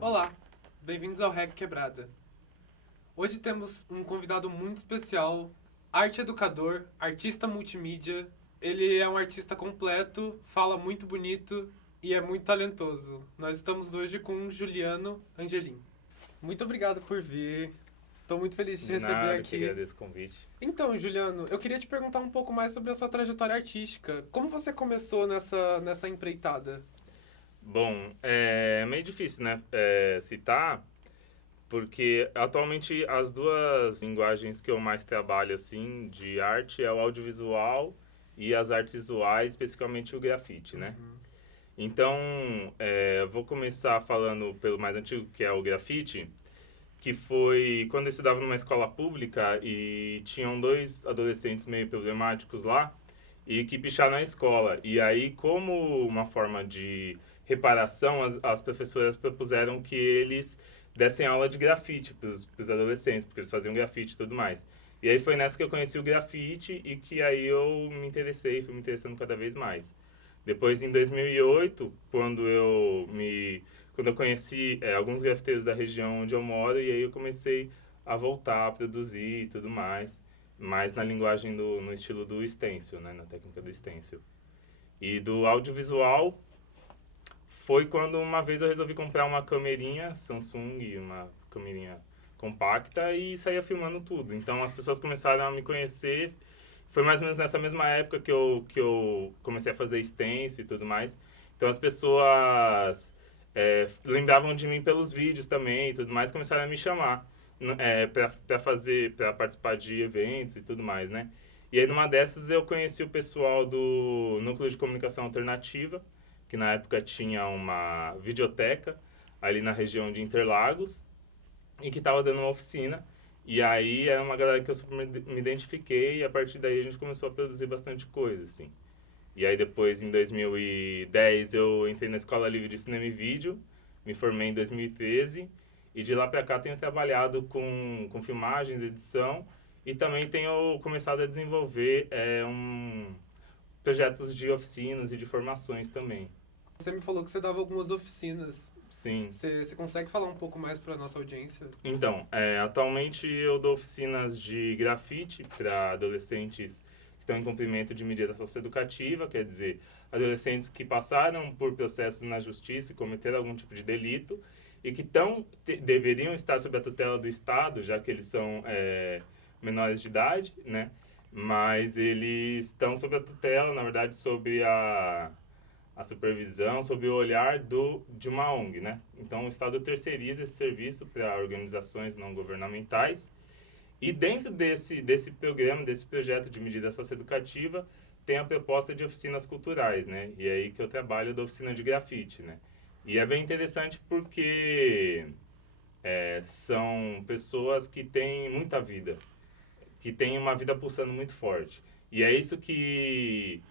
Olá, bem-vindos ao Reg Quebrada. Hoje temos um convidado muito especial, arte educador, artista multimídia. Ele é um artista completo, fala muito bonito e é muito talentoso. Nós estamos hoje com Juliano Angelim. Muito obrigado por vir. Estou muito feliz de te De receber nada, que aqui. agradeço o convite. Então, Juliano, eu queria te perguntar um pouco mais sobre a sua trajetória artística. Como você começou nessa empreitada? Bom, é meio difícil, né, citar, porque atualmente as duas linguagens que eu mais trabalho, assim, de arte é o audiovisual e as artes visuais, especificamente o grafite, né? Então, vou começar falando pelo mais antigo, que é o grafite, que foi quando eu estudava numa escola pública e tinham dois adolescentes meio problemáticos lá e que picharam na escola. E aí, como uma forma de reparação, as professoras propuseram que eles dessem aula de grafite para os adolescentes, porque eles faziam grafite e tudo mais. E aí foi nessa que eu conheci o grafite e que aí eu me interessei, fui me interessando cada vez mais. Depois, em 2008, quando eu conheci alguns grafiteiros da região onde eu moro, e aí eu comecei a voltar a produzir e tudo mais na linguagem no estilo do stencil, né, na técnica do stencil. E do audiovisual foi quando uma vez eu resolvi comprar uma camerinha Samsung, uma camerinha compacta e saía filmando tudo. Então as pessoas começaram a me conhecer. Foi mais ou menos nessa mesma época que eu comecei a fazer stencil e tudo mais. Então as pessoas lembravam de mim pelos vídeos também e tudo mais, começaram a me chamar para participar de eventos e tudo mais, né? E aí numa dessas eu conheci o pessoal do Núcleo de Comunicação Alternativa, que na época tinha uma videoteca ali na região de Interlagos e que estava dando uma oficina. E aí era uma galera que eu super me identifiquei e a partir daí a gente começou a produzir bastante coisa, assim. E aí depois, em 2010, eu entrei na Escola Livre de Cinema e Vídeo, me formei em 2013 e de lá para cá tenho trabalhado com filmagem, edição e também tenho começado a desenvolver projetos de oficinas e de formações também. Você me falou que você dava algumas oficinas. Sim. Você consegue falar um pouco mais para nossa audiência? Então, atualmente eu dou oficinas de grafite para adolescentes que estão em cumprimento de medida socioeducativa, quer dizer, adolescentes que passaram por processos na justiça e cometeram algum tipo de delito e que deveriam estar sob a tutela do Estado, já que eles são menores de idade, né? Mas eles estão sob a tutela, na verdade, sob a supervisão, sob o olhar de uma ONG, né? Então, o Estado terceiriza esse serviço para organizações não governamentais e dentro desse programa, desse projeto de medida socioeducativa, tem a proposta de oficinas culturais, né? E é aí que eu trabalho da oficina de grafite, né? E é bem interessante porque são pessoas que têm muita vida, que têm uma vida pulsando muito forte. E é isso que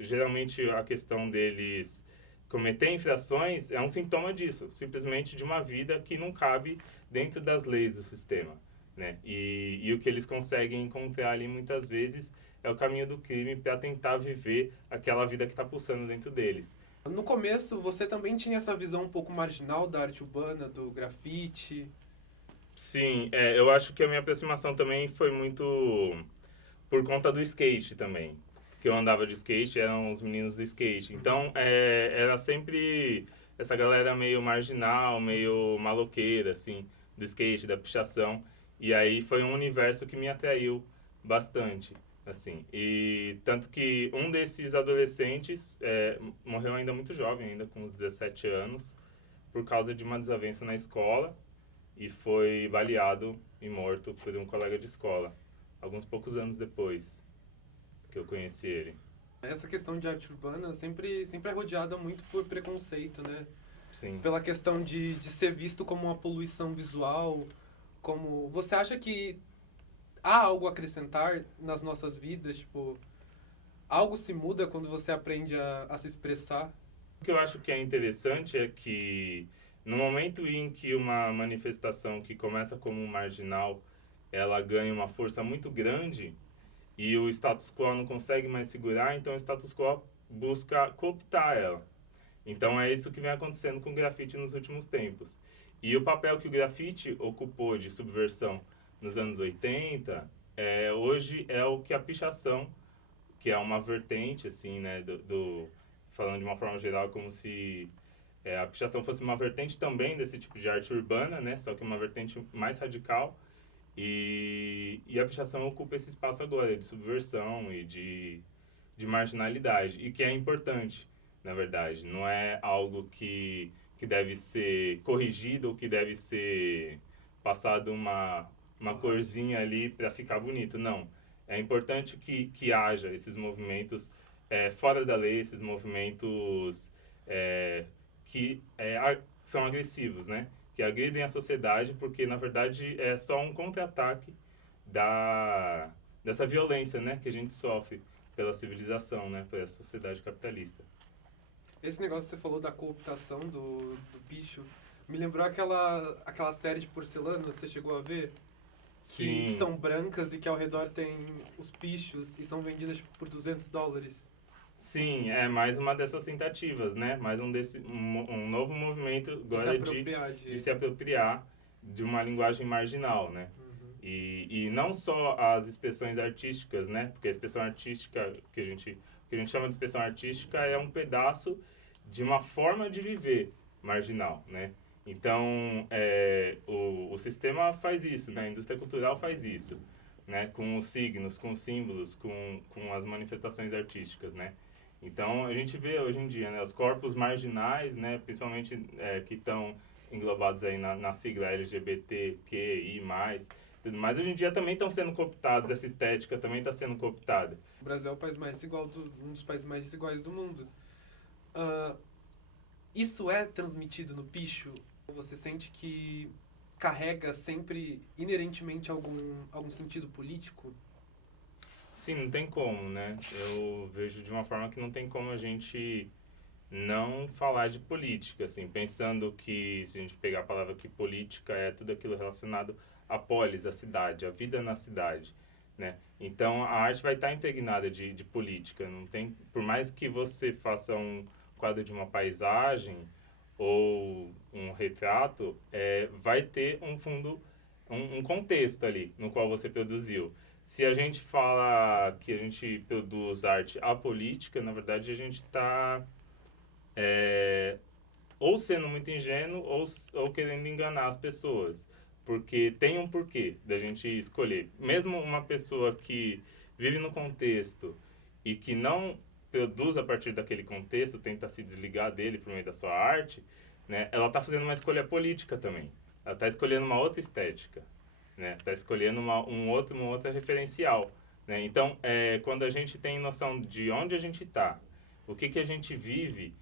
geralmente a questão deles cometer infrações é um sintoma disso, simplesmente de uma vida que não cabe dentro das leis do sistema, né? E o que eles conseguem encontrar ali muitas vezes é o caminho do crime para tentar viver aquela vida que está pulsando dentro deles. No começo, você também tinha essa visão um pouco marginal da arte urbana, do grafite. Sim, eu acho que a minha aproximação também foi muito por conta do skate também. Que eu andava de skate, eram os meninos do skate. Então, era sempre essa galera meio marginal, meio maloqueira, assim, do skate, da pichação. E aí foi um universo que me atraiu bastante, assim. E tanto que um desses adolescentes morreu ainda muito jovem, ainda com uns 17 anos, por causa de uma desavença na escola e foi baleado e morto por um colega de escola, alguns poucos anos depois que eu conheci ele. Essa questão de arte urbana sempre é rodeada muito por preconceito, né? Sim. Pela questão de ser visto como uma poluição visual. Como você acha que há algo a acrescentar nas nossas vidas? Tipo, algo se muda quando você aprende a se expressar? O que eu acho que é interessante é que no momento em que uma manifestação que começa como um marginal, ela ganha uma força muito grande e o status quo não consegue mais segurar, então o status quo busca cooptar ela. Então é isso que vem acontecendo com o grafite nos últimos tempos. E o papel que o grafite ocupou de subversão nos anos 80, hoje é o que a pichação, que é uma vertente, assim, né, falando de uma forma geral, como se a pichação fosse uma vertente também desse tipo de arte urbana, né, só que uma vertente mais radical. E a pichação ocupa esse espaço agora de subversão e de marginalidade, e que é importante, na verdade. Não é algo que deve ser corrigido ou que deve ser passado uma corzinha ali para ficar bonito. Não. É importante que haja esses movimentos fora da lei, esses movimentos que são agressivos, né? Que agridem a sociedade, porque, na verdade, é só um contra-ataque dessa violência, né? Que a gente sofre pela civilização, né? Pela sociedade capitalista. Esse negócio que você falou da cooptação do bicho me lembrou aquela série de porcelana, você chegou a ver? Sim. Que são brancas e que ao redor tem os pichos e são vendidas por $200. Sim, é mais uma dessas tentativas, né? Mais um novo movimento agora de se apropriar de uma linguagem marginal, né? Uhum. E não só as expressões artísticas, né? Porque a expressão artística que a gente chama de expressão artística é um pedaço de uma forma de viver marginal, né? Então, o sistema faz isso, né? A indústria cultural faz isso, né? Com os signos, com os símbolos, com as manifestações artísticas, né? Então, a gente vê hoje em dia, né? Os corpos marginais, né? Principalmente que estão englobados aí na sigla LGBTQI+, tudo mais, hoje em dia também estão sendo cooptados, essa estética também está sendo cooptada. O Brasil é o país mais desigual, um dos países mais desiguais do mundo. Isso é transmitido no picho? Você sente que carrega sempre, inerentemente, algum sentido político? Sim, não tem como, né? Eu vejo de uma forma que não tem como a gente não falar de política, assim, pensando que, se a gente pegar a palavra que política é tudo aquilo relacionado à polis, à cidade, à vida na cidade, né? Então, a arte vai estar impregnada de política, não tem, por mais que você faça um quadro de uma paisagem ou um retrato, vai ter um fundo, um contexto ali no qual você produziu. Se a gente fala que a gente produz arte apolítica, na verdade a gente está ou sendo muito ingênuo ou querendo enganar as pessoas. Porque tem um porquê da gente escolher. Mesmo uma pessoa que vive no contexto e que não produz a partir daquele contexto, tenta se desligar dele por meio da sua arte, né, ela está fazendo uma escolha política também. Ela está escolhendo uma outra estética. Né? Está escolhendo uma outra referencial. Né? Então, quando a gente tem noção de onde a gente está, o que a gente vive,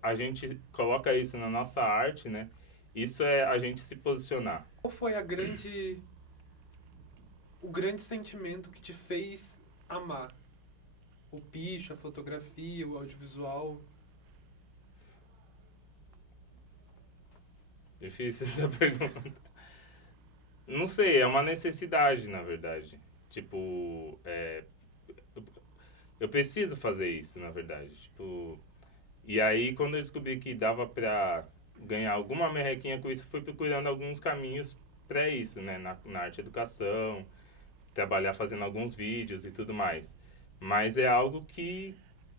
a gente coloca isso na nossa arte, né? Isso é a gente se posicionar. Qual foi o grande sentimento que te fez amar? O picho, a fotografia, o audiovisual? Difícil essa pergunta. Não sei, é uma necessidade, na verdade. Tipo, eu preciso fazer isso, na verdade. Tipo, e aí, quando eu descobri que dava pra ganhar alguma merrequinha com isso, fui procurando alguns caminhos para isso, né? Na arte e educação, trabalhar fazendo alguns vídeos e tudo mais. Mas é algo que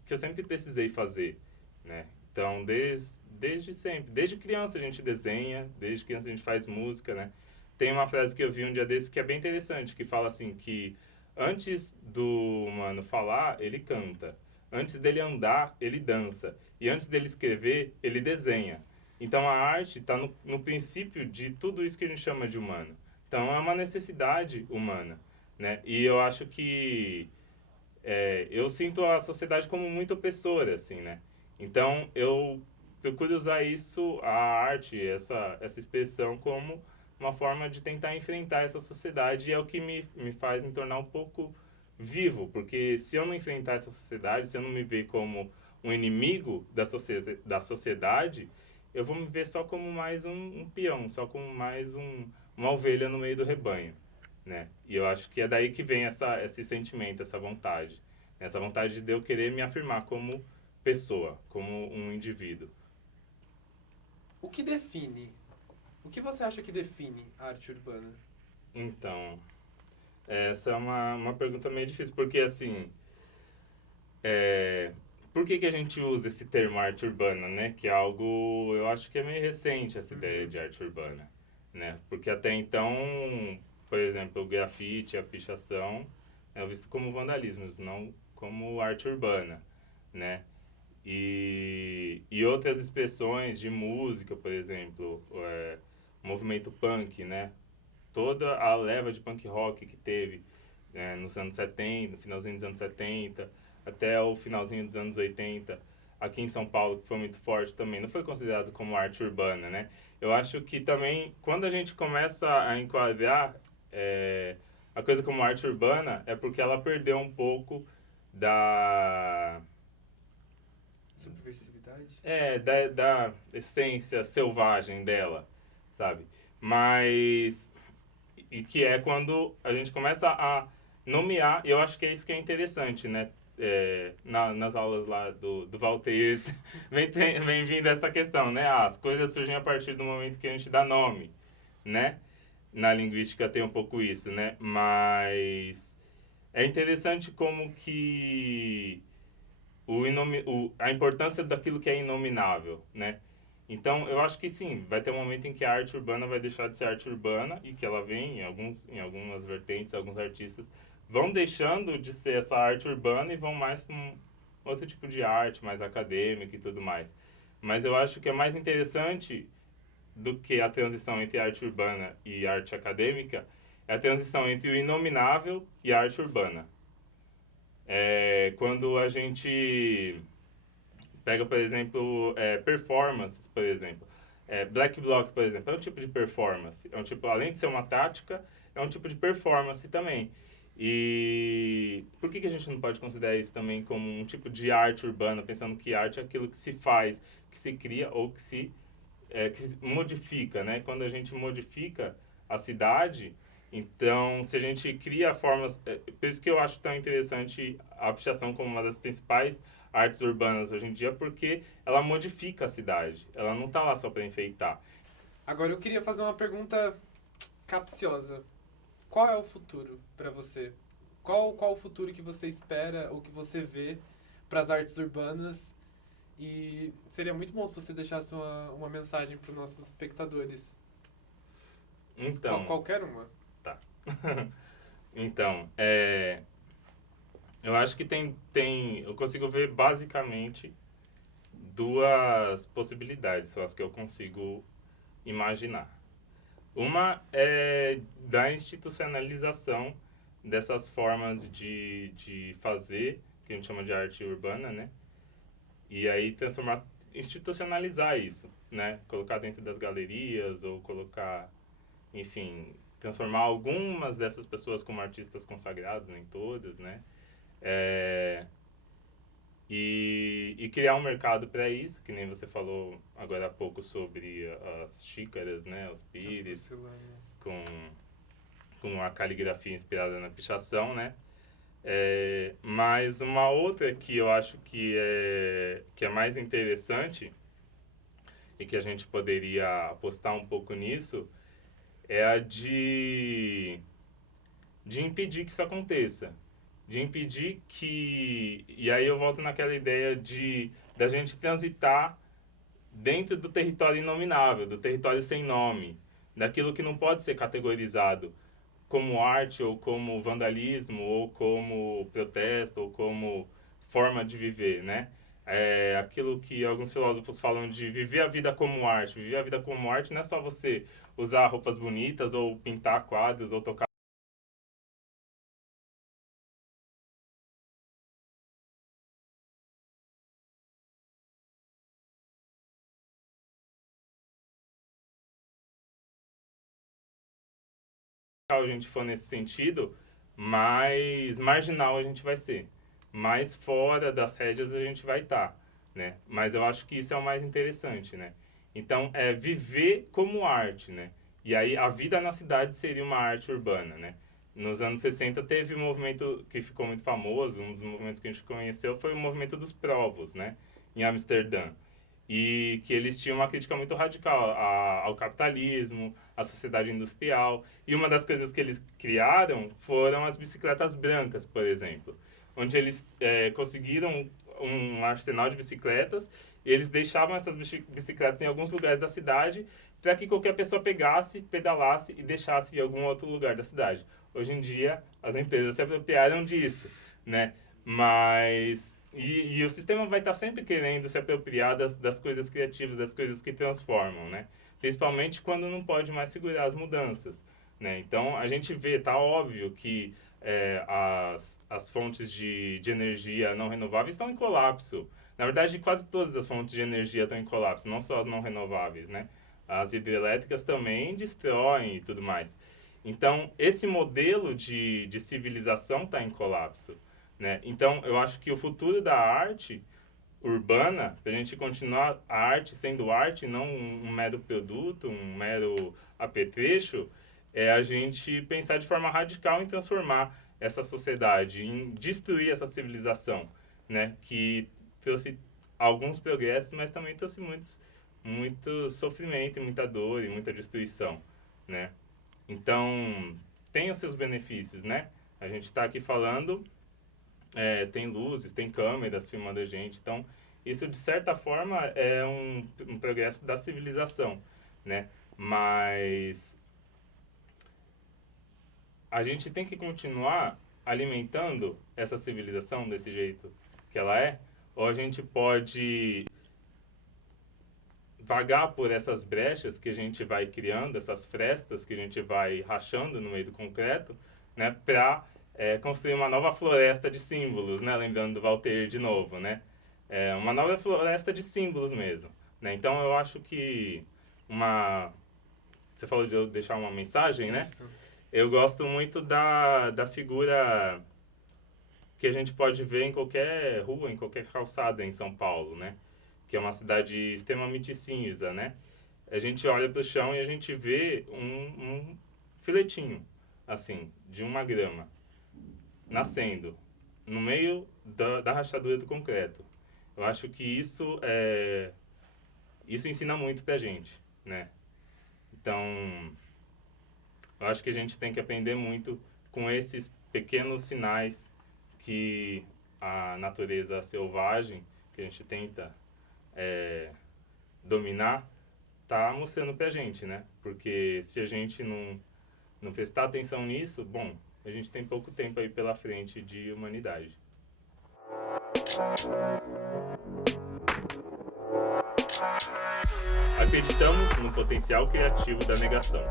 eu sempre precisei fazer, né? Então, desde sempre, desde criança a gente desenha, desde criança a gente faz música, né? Tem uma frase que eu vi um dia desses que é bem interessante, que fala assim, que antes do humano falar, ele canta. Antes dele andar, ele dança. E antes dele escrever, ele desenha. Então a arte está no princípio de tudo isso que a gente chama de humano. Então é uma necessidade humana, né? E eu acho que eu sinto a sociedade como muito opressora, assim, né? Então eu procuro usar isso, a arte, essa expressão como uma forma de tentar enfrentar essa sociedade, e é o que me faz me tornar um pouco vivo, porque se eu não enfrentar essa sociedade, se eu não me ver como um inimigo da sociedade, eu vou me ver só como mais um peão, só como mais uma ovelha no meio do rebanho, né? E eu acho que é daí que vem esse sentimento, essa vontade de eu querer me afirmar como pessoa, como um indivíduo. O que define? O que você acha que define a arte urbana? Então, essa é uma pergunta meio difícil, porque assim, por que a gente usa esse termo arte urbana, né? Que é algo, eu acho que é meio recente essa ideia de arte urbana, né? Porque até então, por exemplo, o grafite, a pichação, é visto como vandalismo, não como arte urbana, né? E outras expressões de música, por exemplo, o movimento punk, né? Toda a leva de punk rock que teve nos anos 70, no finalzinho dos anos 70, até o finalzinho dos anos 80, aqui em São Paulo, que foi muito forte também, não foi considerado como arte urbana, né? Eu acho que também, quando a gente começa a enquadrar a coisa como arte urbana, é porque ela perdeu um pouco da Subversividade? da essência selvagem dela, sabe? Mas, e que é quando a gente começa a nomear, e eu acho que é isso que é interessante, né? Nas aulas lá do Valteir, vem vindo essa questão, né? As coisas surgem a partir do momento que a gente dá nome, né? Na linguística tem um pouco isso, né? Mas é interessante como que a importância daquilo que é inominável, né? Então, eu acho que sim, vai ter um momento em que a arte urbana vai deixar de ser arte urbana e que ela vem em algumas vertentes, alguns artistas vão deixando de ser essa arte urbana e vão mais para um outro tipo de arte, mais acadêmica e tudo mais. Mas eu acho que é mais interessante do que a transição entre arte urbana e arte acadêmica é a transição entre o inominável e a arte urbana. Quando a gente pega, por exemplo, performances, por exemplo. Black Bloc, por exemplo, é um tipo de performance. É um tipo, além de ser uma tática, é um tipo de performance também. E por que a gente não pode considerar isso também como um tipo de arte urbana, pensando que arte é aquilo que se faz, que se cria ou que se modifica, né? Quando a gente modifica a cidade, então, se a gente cria formas... por isso que eu acho tão interessante a pichação como uma das principais artes urbanas hoje em dia, porque ela modifica a cidade. Ela não está lá só para enfeitar. Agora eu queria fazer uma pergunta capciosa. Qual é o futuro para você? Qual o futuro que você espera ou que você vê para as artes urbanas? E seria muito bom se você deixasse uma mensagem para os nossos espectadores. Então, Qualquer uma. tá. Então, eu acho que eu consigo ver basicamente duas possibilidades, são as que eu consigo imaginar. Uma é da institucionalização dessas formas de fazer, que a gente chama de arte urbana, né? E aí institucionalizar isso, né? Colocar dentro das galerias ou colocar, enfim, transformar algumas dessas pessoas como artistas consagrados, nem todas, né? E criar um mercado para isso, que nem você falou agora há pouco sobre as xícaras, né? Os pires, com a caligrafia inspirada na pichação, né? Mas uma outra que eu acho que é mais interessante e que a gente poderia apostar um pouco nisso é a de impedir que isso aconteça. De impedir que... E aí eu volto naquela ideia da gente transitar dentro do território inominável, do território sem nome, daquilo que não pode ser categorizado como arte ou como vandalismo ou como protesto ou como forma de viver, né? Aquilo que alguns filósofos falam de viver a vida como arte. Viver a vida como arte não é só você usar roupas bonitas ou pintar quadros ou tocar a gente for nesse sentido, mais marginal a gente vai ser. Mais fora das rédeas a gente vai estar, né? Mas eu acho que isso é o mais interessante, né? Então, é viver como arte, né? E aí a vida na cidade seria uma arte urbana, né? Nos anos 60 teve um movimento que ficou muito famoso, um dos movimentos que a gente conheceu foi o movimento dos Provos, né, em Amsterdã. E que eles tinham uma crítica muito radical ao capitalismo, à sociedade industrial. E uma das coisas que eles criaram foram as bicicletas brancas, por exemplo, onde eles conseguiram um arsenal de bicicletas e eles deixavam essas bicicletas em alguns lugares da cidade para que qualquer pessoa pegasse, pedalasse e deixasse em algum outro lugar da cidade. Hoje em dia, as empresas se apropriaram disso, né? Mas... E o sistema vai estar sempre querendo se apropriar das coisas criativas, das coisas que transformam, né? Principalmente quando não pode mais segurar as mudanças, né? Então, a gente vê, tá óbvio que as fontes de energia não renováveis estão em colapso. Na verdade, quase todas as fontes de energia estão em colapso, não só as não renováveis, né? As hidrelétricas também destroem e tudo mais. Então, esse modelo de civilização está em colapso, né? Então, eu acho que o futuro da arte urbana, para a gente continuar a arte sendo arte, não um mero produto, um mero apetrecho, é a gente pensar de forma radical em transformar essa sociedade, em destruir essa civilização, né? Que trouxe alguns progressos, mas também trouxe muito sofrimento, muita dor e muita destruição, né? Então, tem os seus benefícios, né? A gente está aqui falando, tem luzes, tem câmeras filmando a gente, então isso de certa forma é um progresso da civilização, né? Mas a gente tem que continuar alimentando essa civilização desse jeito que ela é, ou a gente pode vagar por essas brechas que a gente vai criando, essas frestas que a gente vai rachando no meio do concreto, né, para construir uma nova floresta de símbolos, né, lembrando do Waltair de novo, né, uma nova floresta de símbolos mesmo, né. Então eu acho que você falou de eu deixar uma mensagem, né? Isso. Eu gosto muito da figura que a gente pode ver em qualquer rua, em qualquer calçada em São Paulo, né? Que é uma cidade extremamente cinza, né? A gente olha para o chão e a gente vê um filetinho, assim, de uma grama, nascendo no meio da rachadura do concreto. Eu acho que isso ensina muito pra gente, né? Então, eu acho que a gente tem que aprender muito com esses pequenos sinais que a natureza selvagem, que a gente tenta dominar, tá mostrando pra gente, né? Porque se a gente não prestar atenção nisso, bom, a gente tem pouco tempo aí pela frente de humanidade. Acreditamos no potencial criativo da negação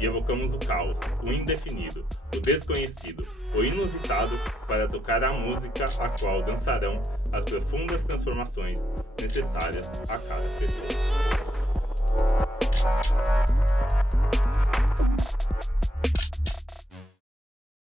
e evocamos o caos, o indefinido, o desconhecido, o inusitado para tocar a música a qual dançarão as profundas transformações necessárias a cada pessoa.